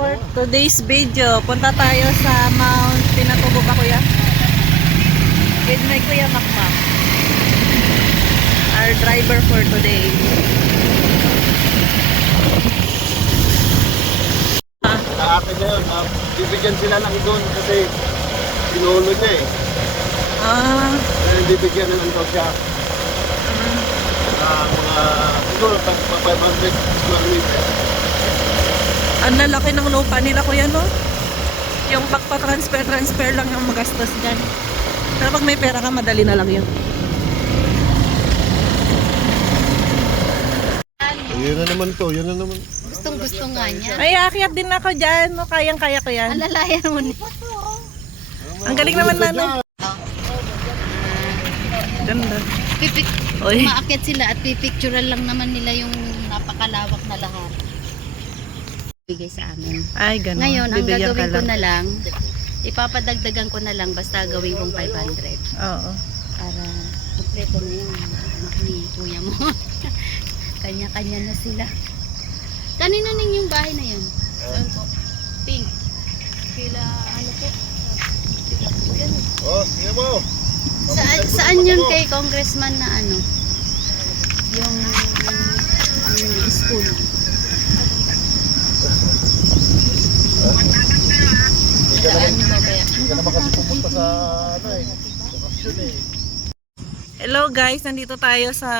For today's video, punta tayo sa Mount Pinatubo ba kuya? With my kuya Makmak. Our driver for today. Sa akin na yun, bibigyan sila ng doon kasi pinulo niya eh. Kaya bibigyan na lang daw siya. Mga siguro tag 500 square meter. Ang lalaki ng lupa nila kuya no? Yung pagpa-transfer lang yung magastos dyan. Pero pag may pera ka, madali na lang yun. Yun na naman to, yun na naman. Gustong-gusto nga niya. Ay, akyat din ako dyan. No? Kayang-kaya ko yan. Alalayan mo ni. Ang galing naman na no? Ganda. Oy. Maakyat sila at pipicturean lang naman nila yung napakalawak na lahat. Bigay sa amin. Ay, ganun. Ngayon, ang Bibigyan gagawin ka ko lang. na lang, ipapadagdagan ko na lang basta gawin kong 500. Oo. Para kompleto na yung anak ni kuya mo. Kanya-kanya na sila. Kanino ning yung bahay na yun? Saan po? Pink. Kila ano po? Oh, tingnan mo. Saan yun kay congressman na ano? Yung school. Saan yung babaya? Hindi ka naman kasi pumunta sa ano eh. Lokasyon eh. Hello guys, nandito tayo sa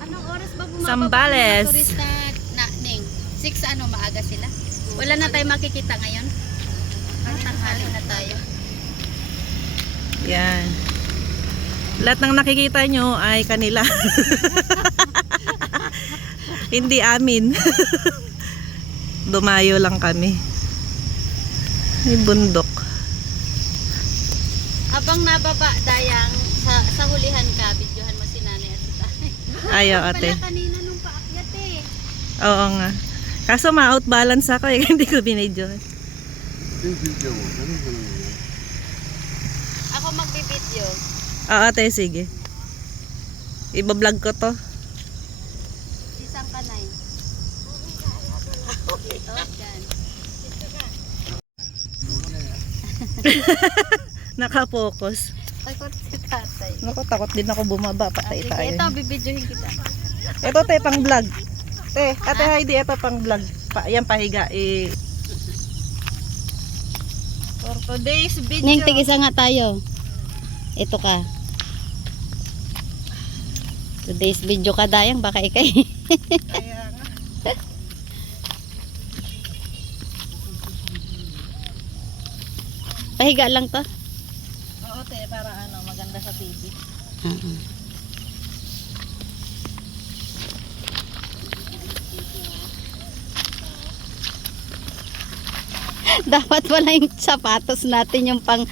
Anong oras ba bumababa Zambales. ng mga turista na Ning? 6 ano, maaga sila? Wala na tayo makikita ngayon? Ang tanghali na tayo. yan. Lahat ng nakikita nyo ay kanila. Hindi amin. Dumayo lang kami. May bundok. Habang nababa, Dayang, sa hulihan ka, videohan mo si nanay at si tatay. Ayaw ate. Pala kanina nung paakyat eh. Oo nga. Kaso ma-outbalance ako eh. Hindi ko binidyo. Yung video mo, ganun ganun yan. Ako magbibideo. Oo ate, sige. Iba-vlog ko to. Isang kanay. Ito, dyan. Nakapokus. Takot si tatay. Naku, takot din ako bumaba. Patay Sige, tayo. ito, bibidyohin kita. Ito te, pang vlog. Te, ate Heidi, ito pang vlog. Yan, pahiga. For today's video. Ning, tig-isa nga tayo. Ito ka. Today's video ka, Dayang, baka ikay. Kaya nga. Pahiga lang to. Oo te, para ano, maganda sa TV. Dapat wala yung sapatos natin yung pang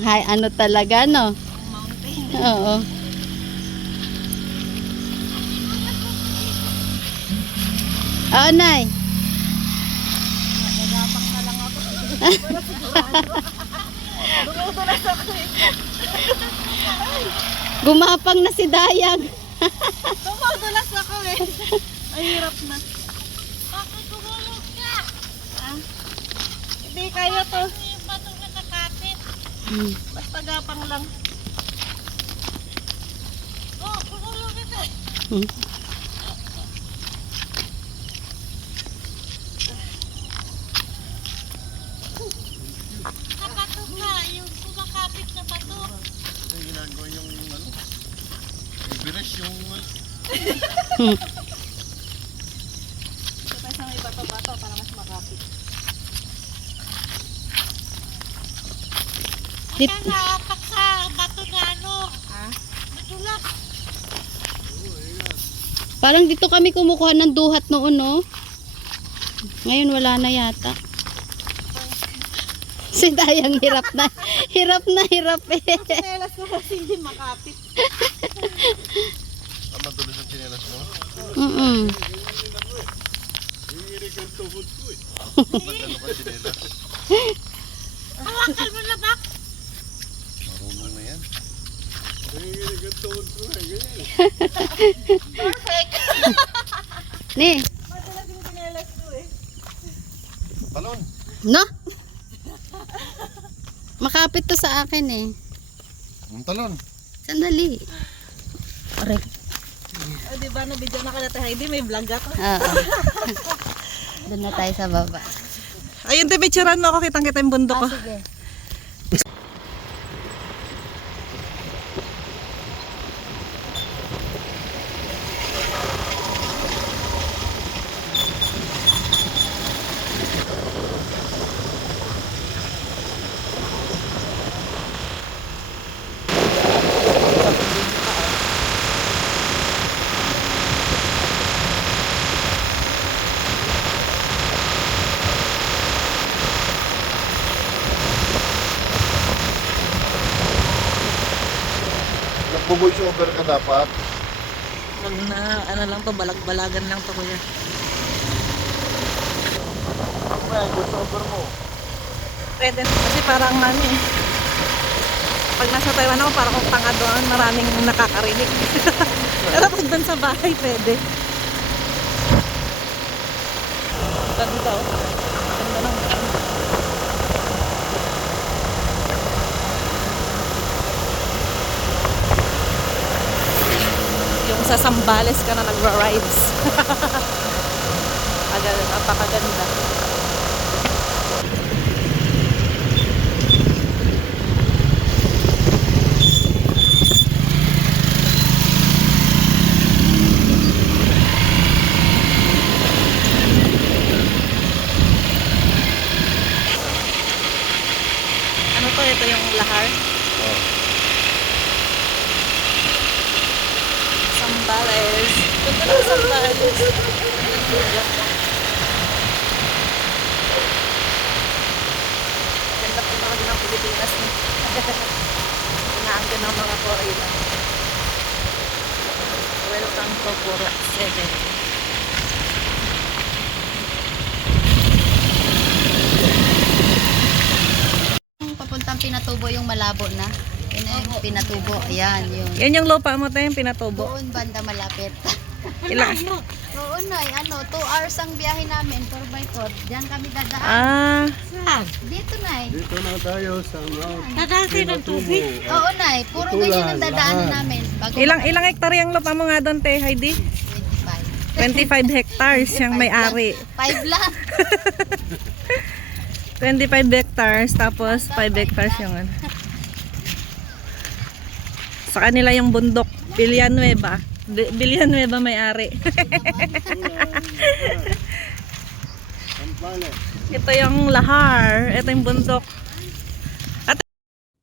high, ano talaga, no? Mountain. Oo. Oo, Nay. Nagapak na lang ako. Dumudulas ako eh. Gumapang na si Dayang. Dumudulas ako eh. Ay, hirap na. Bakit tumulog ka? Ah? Hindi kaya to. Yung batong nakakapit. Basta gapang lang. Oh, tumulog ito. Nabato ka, yung kumakapit na bato. Yung ginagawa yung ano. Yung bilis yung Ito tayo sa may bato-bato para mas makapit. Dit Nakapak sa bato na ano. Ha? Matulak. Parang dito kami kumukuha ng duhat noon, no? Ngayon wala na yata. Si Dayang hirap na. Hirap na, hirap eh. Sinelas ko kasi hindi makapit. madulis ang chinelas mo. Hihirig ang tuhod ko eh. Magkano ka chinelas? Hawakan mo na bak. Marunong na yan. Hihirig ang tuhod ko eh. Ganyan. Perfect. Ni, Madalas yung sinelas ko eh. Talon. No? Makapit to sa akin eh. Ang talon. Sandali. Aray. O, di ba, nabidyo na ka na tayo, Heidi, may vlog ako. Oo. Doon na tayo sa baba. Ayun, te, picturean mo ako, kitang-kita yung bundok ko. Sige. Nagpo-voice over ka dapat. Wag na, ano lang to, balag-balagan lang to, kuya. Ay, voice over mo. Pwede, kasi parang ano eh. Pag nasa Taiwan ako, parang kung tanga doon, maraming nakakarinig. Pero pag doon sa bahay, pwede. Ganda oh. Ganda lang. Yung sa Sambales ka na nagra-rides. Napakaganda. Ano to? Ito yung lahar? Oh. Sambales. Ganda ng Sambales. Ganda po na ng Pilipinas. Inaanggan ng mga Korea. Welcome to Puro 7. Papuntang Pinatubo yung malabo na. Yun yung Pinatubo. Ayan, yun. Yan yung lupa mo tayo, yung pinatubo. Doon banda malapit. Ilang? Oo, Nay. 2 hours ang biyahe namin, 4x4. Diyan kami dadaan. Ah, Dito, Nay. Dito na tayo sa dadasi ng tubig. Oo, Nay. Puro ganyan ang dadaanan namin. Bago Ilang hektarya yung lupa mo nga doon, te, Heidi? 25. 25 hectares yung may-ari. 5 lang. 25 hectares, tapos 5 hectares yung ano. Sa kanila yung bundok, Villanueva. Villanueva may-ari. Ito yung lahar, ito yung bundok.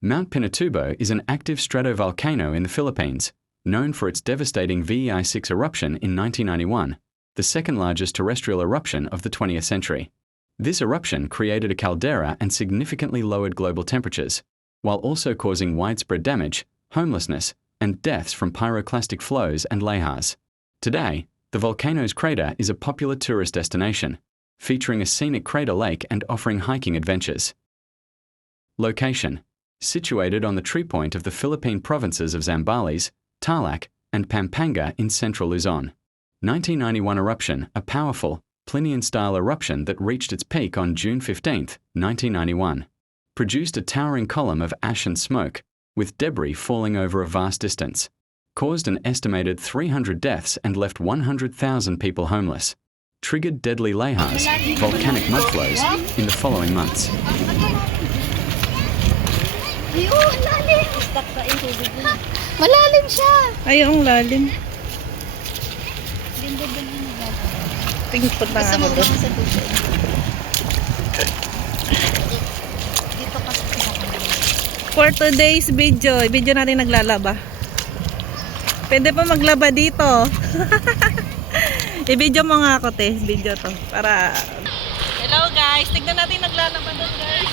Mount Pinatubo is an active stratovolcano in the Philippines, known for its devastating VEI-6 eruption in 1991, the second largest terrestrial eruption of the 20th century. This eruption created a caldera and significantly lowered global temperatures, while also causing widespread damage, homelessness, and deaths from pyroclastic flows and lahars. Today, the volcano's crater is a popular tourist destination, featuring a scenic crater lake and offering hiking adventures. Location: situated on the tree point of the Philippine provinces of Zambales, Tarlac, and Pampanga in central Luzon. 1991 eruption, a powerful, Plinian-style eruption that reached its peak on June 15, 1991. Produced a towering column of ash and smoke, with debris falling over a vast distance. Caused an estimated 300 deaths and left 100,000 people homeless. Triggered deadly lahars, volcanic mudflows, in the following months. Ayun, lalim. Malalim siya. Ay, ang lalim. Ganda ba yung nagagawa? Tingin po Gusto nga mo ako gusto doon. sa tubig. Dito kasi For today's video, video natin naglalaba. Pwede pa maglaba dito. I-video mo nga ako, te. Video to. Para... Hello guys! Tignan natin naglalaba doon, guys.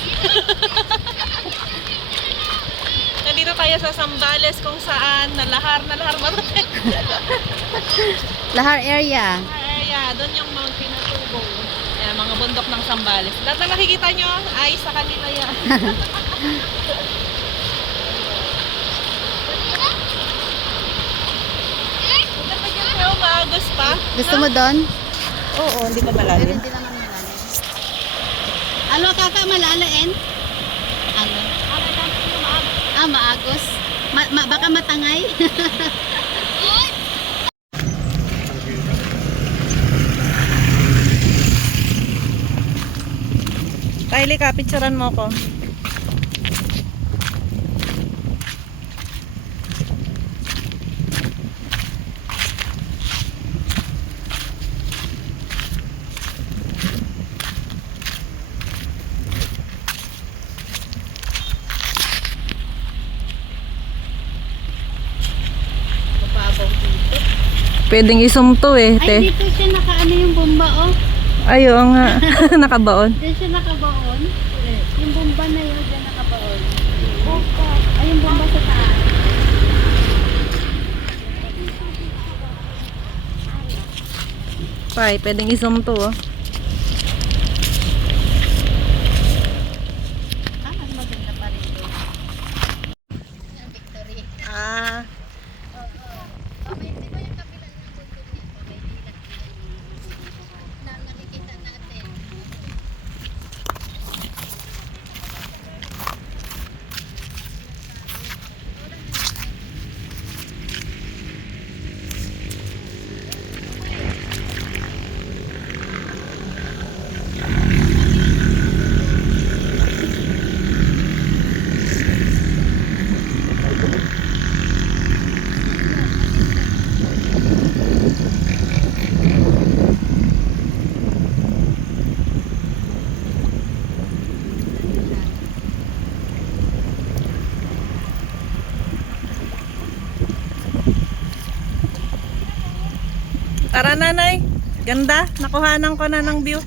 Nandito tayo sa Sambales kung saan nalahar marutik. Lahar area. Ay, doon yung Mount Pinatubo. Ayan, mga bundok ng Sambales. Lahat na nakikita nyo, ay sa kanila yan. Maganda dyan kayo, maagos pa. Gusto mo doon? Oo, hindi pa Pero malalim. hindi naman malalim. Alo kaka malalain? Alo. Maagos. Baka matangay. Kylie ka, picturean mo ko. Pwedeng isumto eh, Ay, dito siya nakaano yung bomba, oh. Ayo nga, nakabaon. Diyan siya nakabaon. Yung bomba na yun, diyan nakabaon. Ay, yung bomba sa taas. Pai, pwedeng isumto oh. Mas maganda pa rin doon. Yung Victory. Ah, Di ba yung kabila ng bundok nito? May dilat na nakikita natin. tara nanay. Ganda, nakuhanan ko na ng view.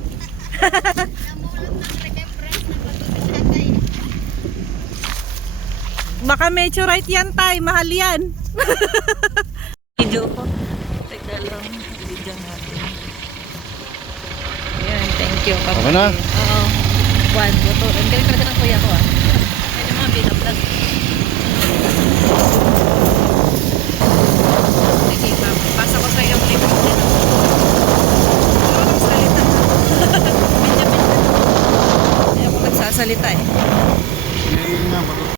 Namulot ng remembrance na pagkakalagay. Baka meteorite yan tay, mahal yan. Video ko. Teka lang, video natin. Ayan, thank you. Okay na? Oo. One, buto. Ang galing talaga ng kuya ko ah. Yan yung mga binablog. Sige, ma'am. Pasa ko sa iyong link. Ano salita? Medyo. Hindi ako nagsasalita eh. Hindi nga,